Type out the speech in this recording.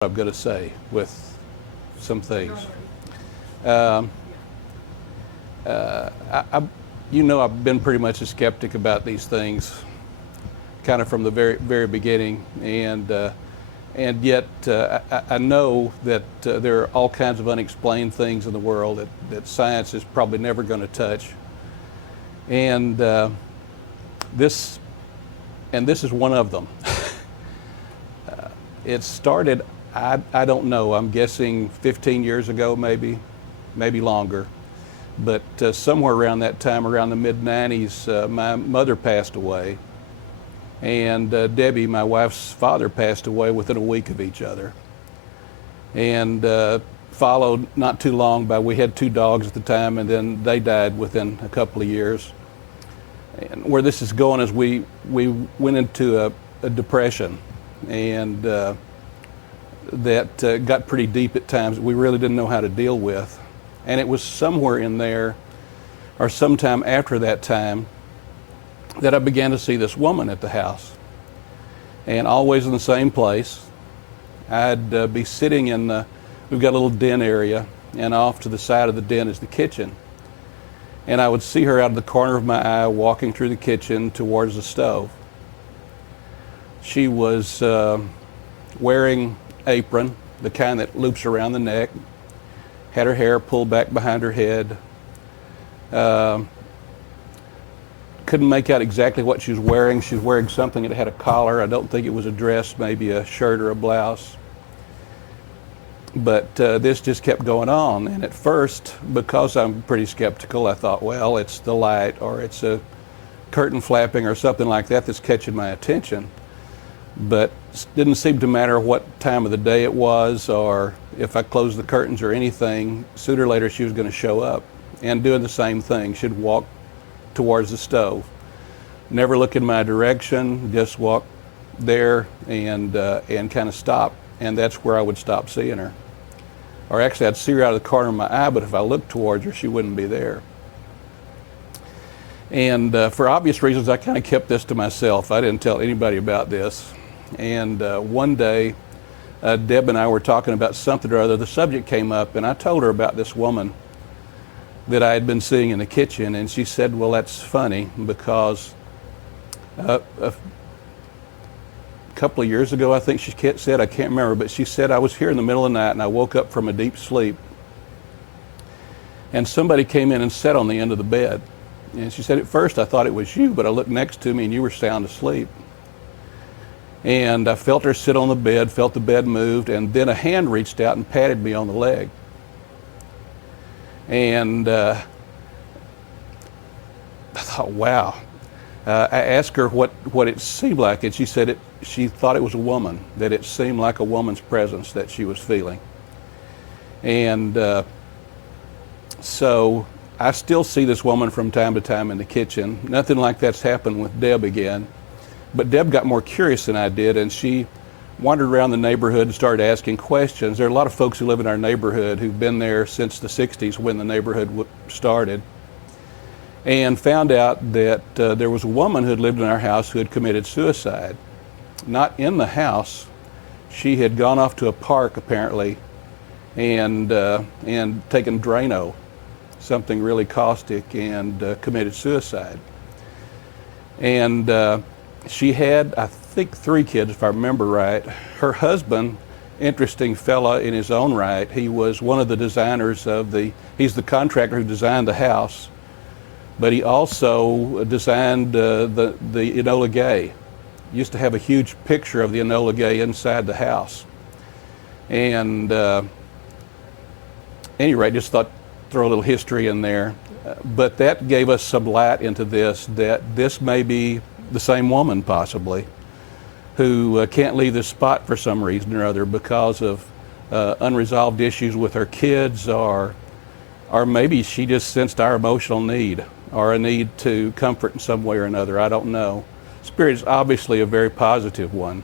I'm going to say with some things. Um, I've been pretty much a skeptic about these things, kind of from the very beginning, and yet I know that there are all kinds of unexplained things in the world that science is probably never going to touch, and this is one of them. It started. I don't know. I'm guessing 15 years ago, maybe longer. But somewhere around that time, around the mid-90s, my mother passed away. And Debbie, my wife's father, passed away within a week of each other. And followed not too long by, we had 2 dogs at the time, and then they died within a couple of years. And where this is going is we went into a depression. And that got pretty deep at times that we really didn't know how to deal with. And it was somewhere in there, or sometime after that time, that I began to see this woman at the house. And always in the same place. I'd be sitting in we've got a little den area, and off to the side of the den is the kitchen. And I would see her out of the corner of my eye walking through the kitchen towards the stove. She was wearing apron, the kind that loops around the neck, had her hair pulled back behind her head. Couldn't make out exactly what she was wearing. She was wearing something that had a collar. I don't think it was a dress, maybe a shirt or a blouse. But this just kept going on. And at first, because I'm pretty skeptical, I thought, well, it's the light or it's a curtain flapping or something like that that's catching my attention. But it didn't seem to matter what time of the day it was or if I closed the curtains or anything. Sooner or later she was going to show up and doing the same thing. She'd walk towards the stove, never look in my direction, just walk there and kind of stop, and that's where I would stop seeing her. Or actually I'd see her out of the corner of my eye, but if I looked towards her she wouldn't be there. And for obvious reasons I kind of kept this to myself. I didn't tell anybody about this. And one day, Deb and I were talking about something or other. The subject came up, and I told her about this woman that I had been seeing in the kitchen. And she said, well, that's funny, because a couple of years ago, I think she said, I can't remember, but she said, I was here in the middle of the night, and I woke up from a deep sleep. And somebody came in and sat on the end of the bed. And she said, at first I thought it was you, but I looked next to me and you were sound asleep. And I felt her sit on the bed, felt the bed moved, and then a hand reached out and patted me on the leg. And I thought, wow. I asked her what it seemed like, and she said she thought it was a woman, that it seemed like a woman's presence that she was feeling. And so I still see this woman from time to time in the kitchen. Nothing like that's happened with Deb again. But Deb got more curious than I did, and she wandered around the neighborhood and started asking questions. There are a lot of folks who live in our neighborhood who've been there since the 60s when the neighborhood started, and found out that there was a woman who had lived in our house who had committed suicide. Not in the house. She had gone off to a park, apparently, and taken Drano, something really caustic, and committed suicide. And she had, I think, 3 kids, if I remember right. Her husband, interesting fella in his own right, he was one of the designers of he's the contractor who designed the house, but he also designed the Enola Gay. Used to have a huge picture of the Enola Gay inside the house. And anyway, just thought throw a little history in there. But that gave us some light into this, that this may be the same woman possibly, who can't leave this spot for some reason or other because of unresolved issues with her kids, or maybe she just sensed our emotional need or a need to comfort in some way or another. I don't know. Spirit is obviously a very positive one.